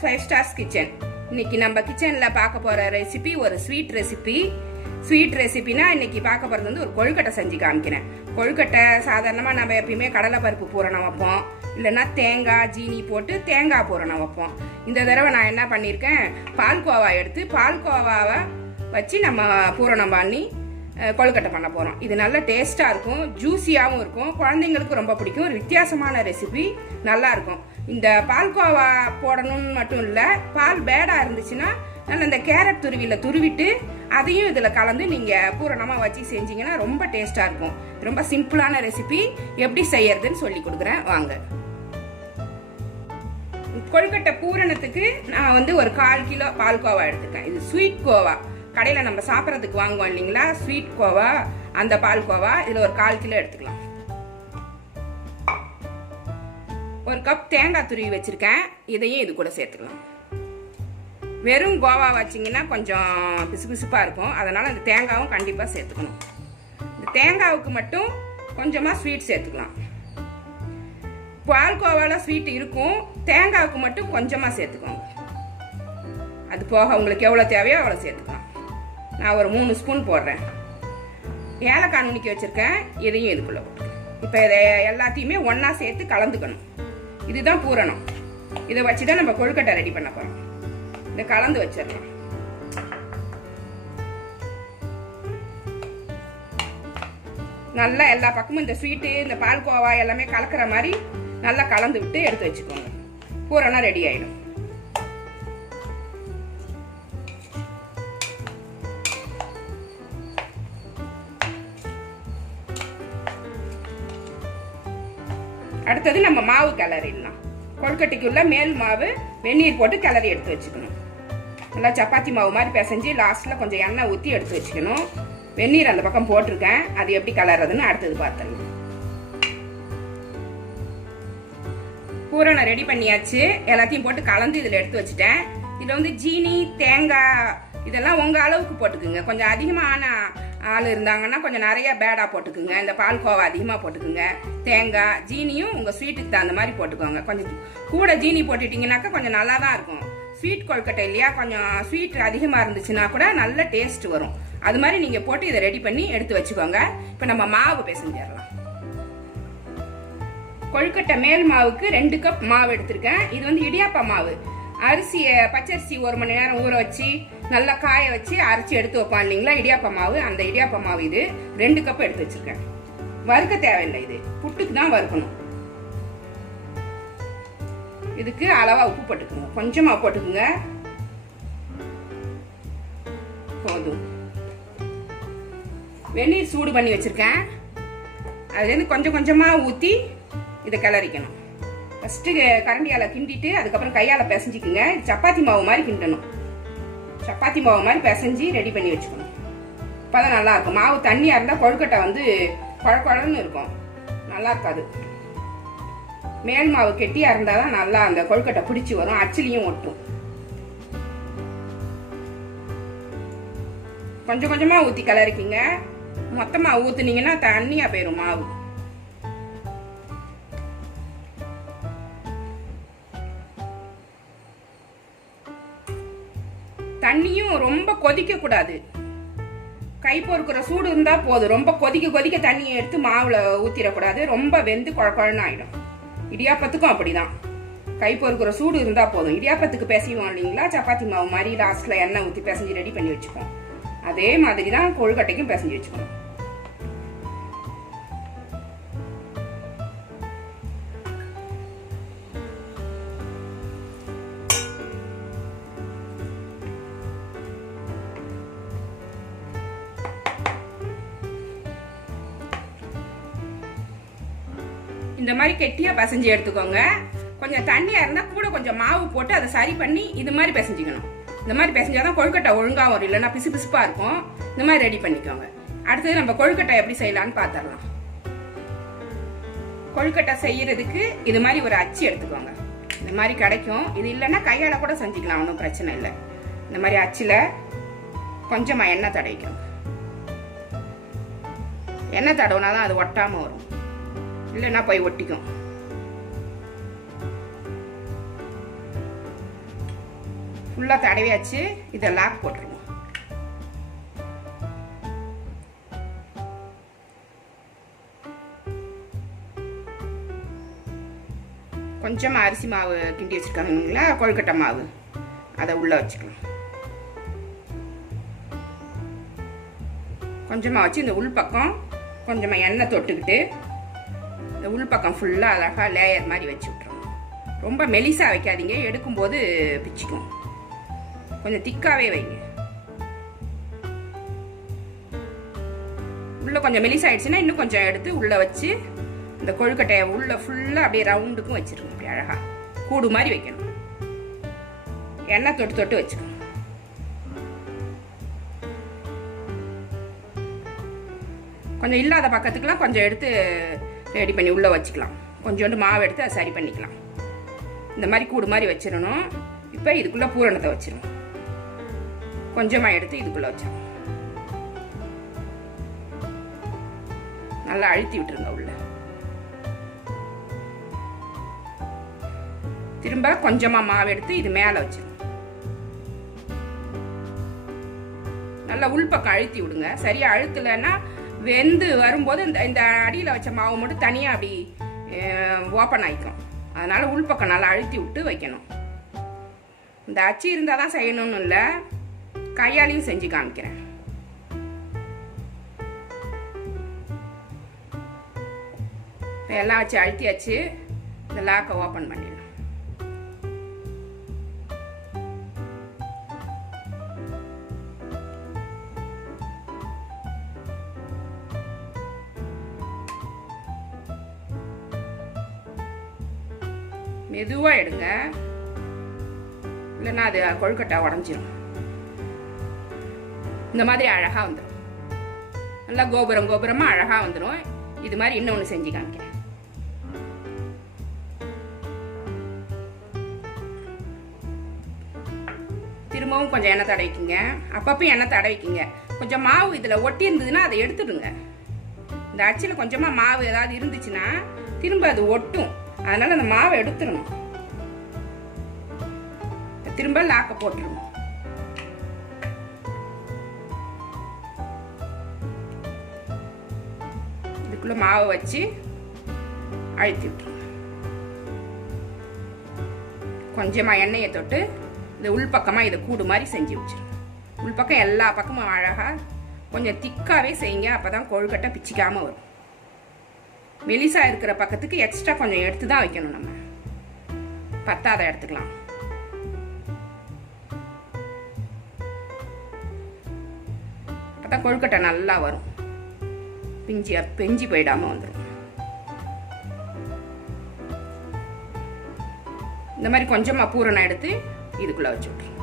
Nithya's 5 stars kitchen. இன்னைக்கு நம்ம கிச்சன்ல பார்க்க போற ரெசிபி ஒரு ஸ்வீட் ரெசிபி. ஸ்வீட் ரெசிபினா இன்னைக்கு பார்க்க போறது வந்து ஒரு கொழுக்கட்டை செஞ்சு காமிக்கிறேன். கொழுக்கட்டை சாதாரணமா நம்ம எப்பயுமே கடலைப்பருப்பு பூரணம் வைப்போம், இல்லைன்னா தேங்காய் ஜீனி போட்டு தேங்காய் பூரணம் வைப்போம். இந்த தடவை நான் என்ன பண்ணியிருக்கேன், பால்கோவா எடுத்து பால்கோவாவை வச்சு நம்ம பூரணம் பண்ணி கொழுக்கட்டை பண்ண போகிறோம். இது நல்ல டேஸ்ட்டாக இருக்கும், ஜூஸியாகவும் இருக்கும், குழந்தைங்களுக்கு ரொம்ப பிடிக்கும். ஒரு வித்தியாசமான ரெசிபி, நல்லா இருக்கும். இந்த பால்கோவா போடணும்னு மட்டும் இல்லை, பால் பேடாக இருந்துச்சுன்னா நல்லா இந்த கேரட் துருவியில் துருவிட்டு அதையும் இதில் கலந்து நீங்கள் பூரணமாக வச்சு செஞ்சீங்கன்னா ரொம்ப டேஸ்ட்டாக இருக்கும். ரொம்ப சிம்பிளான ரெசிபி, எப்படி செய்யறதுன்னு சொல்லி கொடுக்குறேன் வாங்க. கொழுக்கட்டை பூரணத்துக்கு நான் வந்து ஒரு 1/4 கிலோ பால்கோவா எடுத்துருக்கேன். இது ஸ்வீட் கோவா, கடையில் நம்ம சாப்பிட்றதுக்கு வாங்குவோம் இல்லைங்களா, ஸ்வீட் கோவா, அந்த பால்கோவா. இதில் ஒரு 1/4 கிலோ எடுத்துக்கலாம். ஒரு கப் தேங்காய் துருவி வச்சிருக்கேன், இதையும் இது கூட சேர்த்துக்கலாம். வெறும் கோவா வச்சிங்கன்னா கொஞ்சம் பிசுபிசுப்பாக இருக்கும், அதனால் அந்த தேங்காயும் கண்டிப்பாக சேர்த்துக்கணும். இந்த தேங்காவுக்கு மட்டும் கொஞ்சமாக ஸ்வீட் சேர்த்துக்கலாம். பால்கோவாவில் ஸ்வீட் இருக்கும், தேங்காவுக்கு மட்டும் கொஞ்சமாக சேர்த்துக்கோங்க. அது போக உங்களுக்கு எவ்வளோ தேவையோ அவ்வளோ சேர்த்துக்கலாம். நான் ஒரு 3 ஸ்பூன் போடுறேன். ஏலக்காய் நுணுக்கி வச்சுருக்கேன், இதையும் இதுக்குள்ளே போட்டுருக்கேன். இப்போ இதை எல்லாத்தையுமே ஒன்றா சேர்த்து கலந்துக்கணும். இதுதான் பூரணம். இதை வச்சு தான் நம்ம கொழுக்கட்டை ரெடி பண்ண போகிறோம். இதை கலந்து வச்சிடலாம். நல்லா எல்லா பக்கமும் இந்த ஸ்வீட்டு இந்த பால்கோவா எல்லாமே கலக்கிற மாதிரி நல்லா கலந்து விட்டு எடுத்து வச்சுக்கோங்க. பூரணம் ரெடி ஆயிடும். அடுத்தது நம்ம மாவு கிளறிடலாம். கொழுக்கட்டைக்குள்ள மேல் மாவு வெந்நீர் போட்டு கிளறி எடுத்து வச்சுக்கணும். நல்லா சப்பாத்தி மாவு மாதிரி பிசைஞ்சு லாஸ்ட்ல கொஞ்சம் எண்ணெய் ஊற்றி எடுத்து வச்சுக்கணும். வெந்நீர் அந்த பக்கம் போட்டிருக்கேன், அது எப்படி கிளறதுன்னு அடுத்தது பார்த்துடலாம். பூரணம் ரெடி பண்ணியாச்சு, எல்லாத்தையும் போட்டு கலந்து இதில் எடுத்து வச்சுட்டேன். இதில் வந்து ஜீனி தேங்காய் இதெல்லாம் உங்கள் அளவுக்கு போட்டுக்குங்க. கொஞ்சம் அதிகமான ஆள் இருந்தாங்கன்னா கொஞ்சம் நிறைய பேடாக போட்டுக்குங்க. இந்த பால்கோவா அதிகமாக போட்டுக்குங்க. தேங்காய் ஜீனியும் உங்கள் ஸ்வீட்டுக்கு தகுந்த மாதிரி போட்டுக்கோங்க. கொஞ்சம் கூட ஜீனி போட்டுட்டிங்கனாக்கா கொஞ்சம் நல்லா தான் இருக்கும். ஸ்வீட் கொழுக்கட்டை இல்லையா, கொஞ்சம் ஸ்வீட் அதிகமாக இருந்துச்சுன்னா கூட நல்ல டேஸ்ட் வரும். அது மாதிரி நீங்கள் போட்டு இதை ரெடி பண்ணி எடுத்து வச்சுக்கோங்க. இப்போ நம்ம மாவு பிசைஞ்சிடலாம். கொழுக்கட்டை மேல் மாவுக்கு 2 கப் மாவு எடுத்திருக்கேன். இது வந்து இடியாப்ப மாவு. அரிசியை பச்சரிசி 1 மணி நேரம் ஊற வச்சு நல்லா காய வச்சு அரைச்சி எடுத்து வைப்பான் இல்லைங்களா, இடியாப்ப மாவு. அந்த இடியாப்ப மாவு இது 2 கப் எடுத்து வச்சிருக்கேன். வறுக்க தேவையில்லை, இது புட்டுக்கு தான் வறுக்கணும். இதுக்கு அளவா உப்பு போட்டுக்குங்க, கொஞ்சமா போட்டுக்குங்க, போதும். வெந்நீர் சூடு பண்ணி வச்சிருக்கேன், அதுலேருந்து கொஞ்சம் கொஞ்சமா ஊற்றி இதை கிளறிக்கணும். ஃபர்ஸ்ட்டு கரண்டியால் கிண்டிட்டு அதுக்கப்புறம் கையால் பிசைஞ்சிக்குங்க. சப்பாத்தி மாவு மாதிரி கிண்டணும். சப்பாத்தி மாவு மாதிரி பிசைஞ்சு ரெடி பண்ணி வச்சுக்கணும். அப்போதான் நல்லா இருக்கும். மாவு தண்ணியாக இருந்தால் கொழுக்கட்டை வந்து குழக்குழன்னு இருக்கும், நல்லா இருக்காது. மேல் மாவு கெட்டியாக இருந்தால் தான் நல்லா அந்த கொழுக்கட்டை பிடிச்சி வரும், அச்சிலையும் ஒட்டும். கொஞ்சம் கொஞ்சமாக ஊற்றி கிளறிக்கிங்க. மொத்தமாக ஊற்றுனீங்கன்னா தண்ணியாக போயிடும் மாவு. தண்ணியும் ரொம்ப கொதிக்க கூடாது, கை பொறுக்கிற சூடு இருந்தா போதும். ரொம்ப கொதிக்க தண்ணியை எடுத்து மாவுல ஊத்திடக்கூடாது, ரொம்ப வெந்து குழக்குழன்னு ஆயிடும். இடியாப்பத்துக்கும் அப்படிதான், கை பொறுக்கிற சூடு இருந்தா போதும். இடியாப்பத்துக்கு பிசைவோம் இல்லைங்களா, சப்பாத்தி மாவு மாதிரி லாஸ்ட்ல எண்ணெய் ஊற்றி பிசைஞ்சு ரெடி பண்ணி வச்சுப்போம். அதே மாதிரி தான் கொழுக்கட்டைக்கும் பிசைஞ்சு வச்சுக்கணும். இந்த மாதிரி கெட்டியா பிசைஞ்சு எடுத்துக்கோங்க. கொஞ்சம் தண்ணியா இருந்தா கூட கொஞ்சம் மாவு போட்டு அதை சரி பண்ணி இது மாதிரி பிசைஞ்சிக்கணும். இந்த மாதிரி பிசைஞ்சாதான் கொழுக்கட்டை ஒழுங்கா வரும், இல்லைன்னா பிசு பிசுப்பா இருக்கும். இந்த மாதிரி ரெடி பண்ணிக்கோங்க. அடுத்தது நம்ம கொழுக்கட்டை எப்படி செய்யலாம்னு பார்த்துடலாம். கொழுக்கட்டை செய்யறதுக்கு இது மாதிரி ஒரு அச்சு எடுத்துக்கோங்க. இந்த மாதிரி கிடைக்கும், இது இல்லைன்னா கையால கூட செஞ்சுக்கலாம், ஒன்றும் பிரச்சனை இல்லை. இந்த மாதிரி அச்சுல கொஞ்சமா எண்ணெய் தடவிக்கோங்க. எண்ணெய் தடவுனாதான் அது ஒட்டாம வரும், இல்லைன்னா போய் ஒட்டிக்கும். ஃபுல்லாக தடவியாச்சு. இதை லாக் போட்டுருவோம். கொஞ்சமாக அரிசி மாவு கிண்டி வச்சுருக்காங்களா, கொழுக்கட்டை மாவு, அதை உள்ளே வச்சுக்கலாம். கொஞ்சமாக வச்சு இந்த உள் பக்கம் கொஞ்சமாக எண்ணெய் தொட்டுக்கிட்டு இந்த உள் பக்கம் ஃபுல்லாக அழகாக லேயர் மாதிரி வச்சு விட்ருவோம். ரொம்ப மெலிசாக வைக்காதீங்க, எடுக்கும்போது பிச்சுக்கும். கொஞ்சம் திக்காகவே வைங்க. உள்ளே கொஞ்சம் மெலிசாயிடுச்சுன்னா இன்னும் கொஞ்சம் எடுத்து உள்ளே வச்சு இந்த கொழுக்கட்டையை உள்ள ஃபுல்லாக அப்படியே ரவுண்டுக்கும் வச்சிருக்கணும். அப்படி அழகாக கூடு மாதிரி வைக்கணும். எண்ணெய் தொட்டு தொட்டு வச்சுக்கணும். கொஞ்சம் இல்லாத பக்கத்துக்குலாம் கொஞ்சம் எடுத்து ரெடி பண்ணி உள்ளே வச்சுக்கலாம். கொஞ்சோண்டு மாவு எடுத்து அதை சரி பண்ணிக்கலாம். இந்த மாதிரி கூடு மாதிரி வச்சிடணும். இப்போ இதுக்குள்ளே பூரணத்தை வச்சிடணும். கொஞ்சமாக எடுத்து இதுக்குள்ளே வச்சிடணும். நல்லா அழுத்தி விட்டுருங்க உள்ள. திரும்ப கொஞ்சமாக மாவு எடுத்து இது மேலே வச்சிடணும். நல்லா உள்பக்கம் அழுத்தி விடுங்க. சரியாக அழுத்தலைன்னா வெந்து வரும்போது இந்த அடியில் வச்ச மாவு மட்டும் தனியாக அப்படி ஓப்பன் ஆகிக்கும். அதனால உள்பக்கம் நல்லா அழுத்தி விட்டு வைக்கணும். இந்த அச்சு இருந்தால் தான் செய்யணும்னு இல்லை, கையாலையும் செஞ்சு காமிக்கிறேன். எல்லாம் வச்சு அழுத்தியாச்சு. இந்த லாக்கை ஓப்பன் பண்ணிடலாம். மெதுவாக எடுங்க, இல்லைன்னா அது கொழுக்கட்டை உடஞ்சிடும். இந்த மாதிரி அழகாக வந்துடும். நல்லா கோபுரமாக அழகாக வந்துடும். இது மாதிரி இன்னொன்று செஞ்சு காமிக்கிறேன். திரும்பவும் கொஞ்சம் எண்ணெய் தடவிக்கிங்க. அப்பப்போ எண்ணெய் தடவிக்கிங்க. கொஞ்சம் மாவு இதில் ஒட்டி இருந்ததுன்னா அதை எடுத்துடுங்க. இந்த அச்சில் கொஞ்சமாக மாவு ஏதாவது இருந்துச்சுன்னா திரும்ப அது ஒட்டும். அதனால அந்த மாவை எடுத்துடணும். திரும்ப லாக்க போட்டுருணும். இதுக்குள்ள மாவை வச்சு அழுத்தி விட்டுருங்க. கொஞ்சமா எண்ணெயை தொட்டு இந்த உள்பக்கமா இதை கூடு மாதிரி செஞ்சு வச்சிருங்க. உள்பக்கம் எல்லா பக்கமும் அழகா கொஞ்சம் திக்காவே செய்யுங்க. அப்பதான் கொழுக்கட்டை பிச்சிக்காம வரும். மெலிசா இருக்கிற பக்கத்துக்கு எக்ஸ்ட்ரா கொஞ்சம் எடுத்து தான் வைக்கணும். நம்ம பத்தாத எடுத்துக்கலாம். அப்பதான் கொழுக்கட்டை நல்லா வரும். பிஞ்சி போயிடாம வந்துடும். இந்த மாதிரி கொஞ்சமா பூரணம் எடுத்து இதுக்குள்ள வச்சு விட்டுருங்க.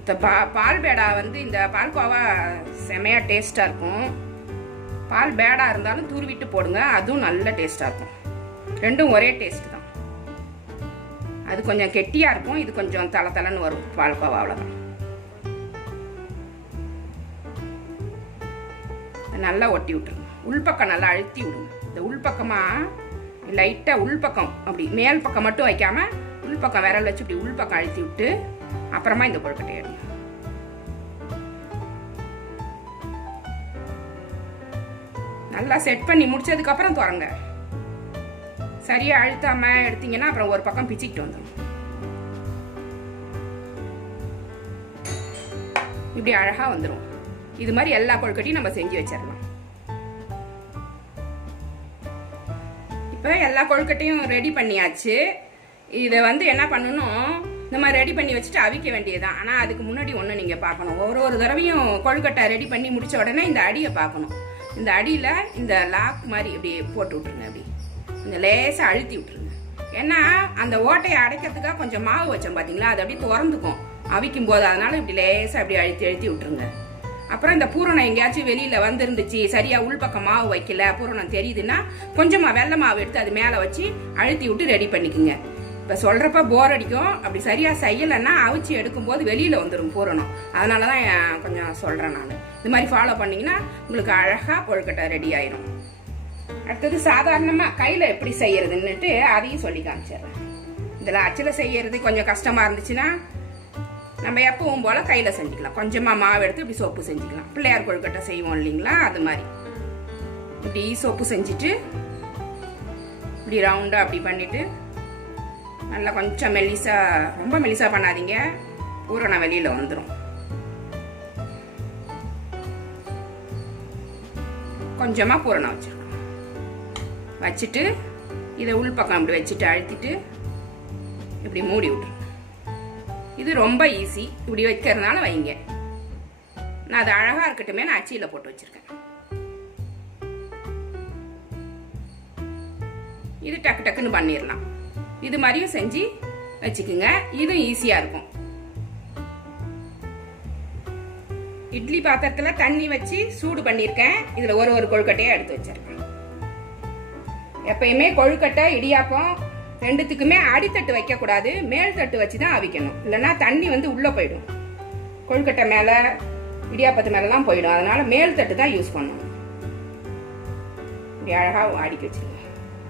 இந்த பால் பேடா இந்த பால்கோவா செமையா டேஸ்டா இருக்கும். பால் பேடா இருந்தாலும் தூர்விட்டு போடுங்க, அதுவும் நல்ல டேஸ்டா இருக்கும். ரெண்டும் ஒரே டேஸ்ட் தான். அது கொஞ்சம் கெட்டியா இருக்கும், இது கொஞ்சம் தலை தலைன்னு வரும் பால்கோவா. அவ்வளவுதான். நல்லா ஒட்டி விட்டுருங்க. உள்பக்கம் நல்லா அழுத்தி விடுங்க. இந்த உள்பக்கமா லைட்டா உள்பக்கம் அப்படி மேல் பக்கம் மட்டும் வைக்காம உள்பக்கம் விரல் வச்சு இப்படி உள்பக்கம் அழுத்தி விட்டு அப்புறமா இந்த கொழுக்கட்டை எடுங்க. நல்லா செட் பண்ணி முடிச்சதுக்கு அப்புறம் திறங்க. சரியா அழுத்தாம எடுத்தீங்கன்னா அப்புறம் ஒரு பக்கம் பிச்சுக்கிட்டு வந்துடும். இப்படி அழகா வந்துடும். இது மாதிரி எல்லா கொழுக்கட்டையும் நம்ம செஞ்சு வச்சிடலாம். இப்போ எல்லா கொழுக்கட்டையும் ரெடி பண்ணியாச்சு. இதை என்ன பண்ணணும், இந்த மாதிரி ரெடி பண்ணி வச்சுட்டு அவிக்க வேண்டியதுதான். ஆனால் அதுக்கு முன்னாடி ஒன்று நீங்கள் பார்க்கணும். ஒரு தடவையும் கொழுக்கட்டை ரெடி பண்ணி முடிச்ச உடனே இந்த அடியை பார்க்கணும். இந்த அடியில் இந்த லாக் மாதிரி இப்படி போட்டு விட்ருங்க. அப்படி இந்த லேசாக அழுத்தி விட்டுருங்க. ஏன்னா அந்த ஓட்டையை அடைக்கிறதுக்காக கொஞ்சம் மாவு வச்சோம் பார்த்தீங்களா, அது அப்படியே திறந்துக்கும் அவிக்கும் போது. அதனால இப்படி லேசாக அப்படி அழுத்தி விட்டுருங்க. அப்புறம் இந்த பூரணம் எங்கேயாச்சும் வெளியில வந்துருந்துச்சு, சரியா உள்பக்கம் மாவு வைக்கல, பூரணம் தெரியுதுன்னா கொஞ்சமா வெள்ளை மாவு எடுத்து அது மேல வச்சு அழுத்தி விட்டு ரெடி பண்ணிக்கோங்க. இப்ப சொல்றப்ப போர் அடிக்கும். அப்படி சரியா செய்யலைன்னா அவிச்சு எடுக்கும் போது வெளியில வந்துடும் பூரணம். அதனாலதான் கொஞ்சம் சொல்றேன் நான். இந்த மாதிரி ஃபாலோ பண்ணீங்கன்னா உங்களுக்கு அழகா கொழுக்கட்டை ரெடி ஆயிரும். அடுத்தது சாதாரணமாக கையில் எப்படி செய்யறதுன்னுட்டு அதையும் சொல்லி காமிச்சிடுறேன். இதில் அச்சில் செய்யறது கொஞ்சம் கஷ்டமாக இருந்துச்சுன்னா நம்ம எப்பவும் போல் கையில் செஞ்சுக்கலாம். கொஞ்சமாக மாவு எடுத்து இப்படி சோப்பு செஞ்சுக்கலாம். பிள்ளையார் கொழுக்கட்டை செய்வோம் இல்லைங்களா, அது மாதிரி இப்படி சோப்பு செஞ்சுட்டு இப்படி ரவுண்டாக அப்படி பண்ணிவிட்டு நல்லா கொஞ்சம் மெல்லிசாக, ரொம்ப மெல்லிசாக பண்ணாதீங்க, பூரணம் வெளியில் வந்துடும். கொஞ்சமாக பூரணம் வச்சுட்டு இதை உள் பக்கம் இப்படி வச்சுட்டு அழுத்திட்டு இப்படி மூடி விட்டுருங்க. இது ரொம்ப ஈஸி. இப்படி வைக்கிறதுனால வைங்க. நான் அது அழகாக இருக்கட்டுமே நான் அச்சியில் போட்டு வச்சுருக்கேன். இது டக்கு டக்குன்னு பண்ணிடலாம். இது மாதிரியும் செஞ்சு வச்சுக்குங்க. இதுவும் ஈஸியாக இருக்கும். இட்லி பாத்திரத்தில் தண்ணி வச்சு சூடு பண்ணியிருக்கேன். இதில் ஒரு கொழுக்கட்டையை எடுத்து வச்சிருக்கேன். எப்பயுமே கொழுக்கட்டை இடியாப்பம் ரெண்டுத்துக்குமே அடித்தட்டு வைக்கக்கூடாது, மேல் தட்டு வச்சு தான் அவிக்கணும். இல்லைன்னா தண்ணி உள்ளே போயிடும். கொழுக்கட்டை மேலே இடியாப்பத்து மேலெலாம் போயிடும். அதனால மேல் தட்டு தான் யூஸ் பண்ணணும். இப்படி அழகாக அடுக்கி வச்சுருங்க.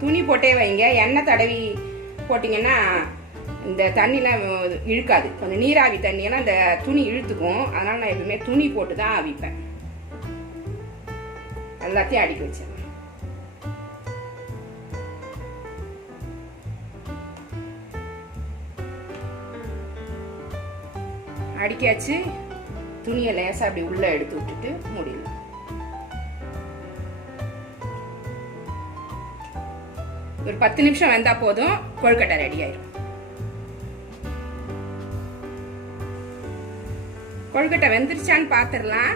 துணி போட்டே வைங்க. எண்ணெய் தடவி போட்டிங்கன்னா இந்த தண்ணிலாம் இழுக்காது. கொஞ்சம் நீராவி தண்ணியெல்லாம் இந்த துணி இழுத்துக்கும். அதனால நான் எப்பவுமே துணி போட்டு தான் அவிப்பேன். எல்லாத்தையும் அடுக்கி வச்சேன். அடிக்காச்சு. துணியை லேசாக அப்படி உள்ள எடுத்து விட்டுட்டு மூடிடலாம். ஒரு 10 நிமிஷம் வெந்தா போதும், கொழுக்கட்டை ரெடி ஆயிடும். கொழுக்கட்டை வெந்துருச்சான்னு பார்த்துடலாம்.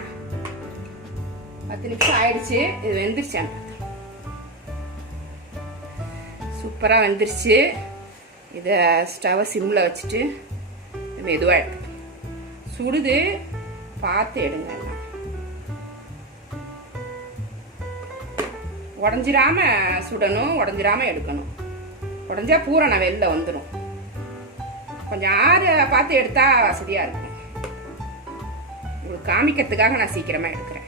10 நிமிஷம் ஆயிடுச்சு. இது வெந்துருச்சான்னு சூப்பராக வெந்துருச்சு. இதை ஸ்டவ் சிம்மில் வச்சுட்டு மெதுவாக எடுத்து சுடுது பார்த்து எடுங்க. உடஞ்சிராம சுடணும், உடஞ்சிராம எடுக்கணும். உடஞ்சா பூரணம் வெளில வந்துடும். கொஞ்சம் ஆறு பார்த்து எடுத்தா வசதியா இருக்கும். உங்களுக்கு காமிக்கிறதுக்காக நான் சீக்கிரமா எடுக்கிறேன்.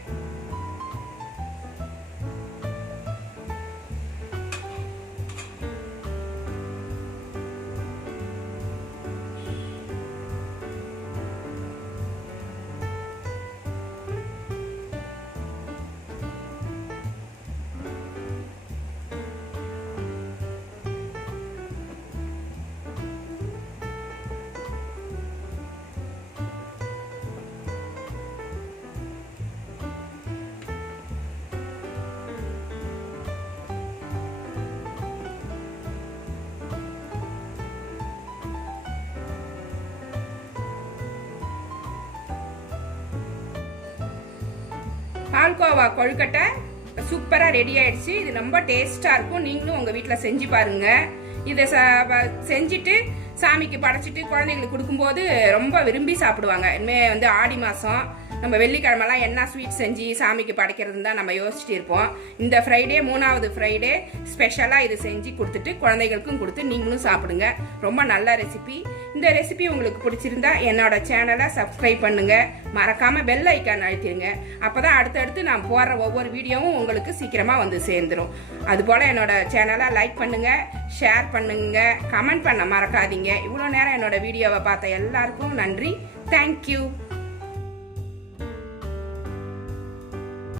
பால்கோவா கொழுக்கட்டை சூப்பராக ரெடி ஆயிடுச்சு. இது ரொம்ப டேஸ்டாக இருக்கும். நீங்களும் உங்கள் வீட்டில் செஞ்சு பாருங்க. இதை செஞ்சுட்டு சாமிக்கு படைச்சிட்டு குழந்தைங்களுக்கு கொடுக்கும்போது ரொம்ப விரும்பி சாப்பிடுவாங்க. இனிமேல் ஆடி மாதம் நம்ம வெள்ளிக்கிழமெல்லாம் என்ன ஸ்வீட் செஞ்சு சாமிக்கு படைக்கிறதுன்னு தான் நம்ம யோசிச்சுட்டு இருப்போம். இந்த ஃப்ரைடே 3வது ஃப்ரைடே ஸ்பெஷலாக இது செஞ்சு கொடுத்துட்டு குழந்தைகளுக்கும் கொடுத்து நீங்களும் சாப்பிடுங்க. ரொம்ப நல்ல ரெசிபி. இந்த ரெசிபி உங்களுக்கு பிடிச்சிருந்தா என்னோட சேனலை சப்ஸ்கிரைப் பண்ணுங்க. மறக்காம பெல் ஐக்கான் அழுத்திடுங்க. அப்போதான் அடுத்தடுத்து நான் போடுற ஒவ்வொரு வீடியோவும் உங்களுக்கு சீக்கிரமாக வந்து சேர்ந்துடும். அதுபோல் என்னோட சேனலை லைக் பண்ணுங்க, ஷேர் பண்ணுங்க, கமெண்ட் பண்ண மறக்காதீங்க. இவ்வளோ நேரம் என்னோட வீடியோவை பார்த்த எல்லாருக்கும் நன்றி. தேங்க்யூ.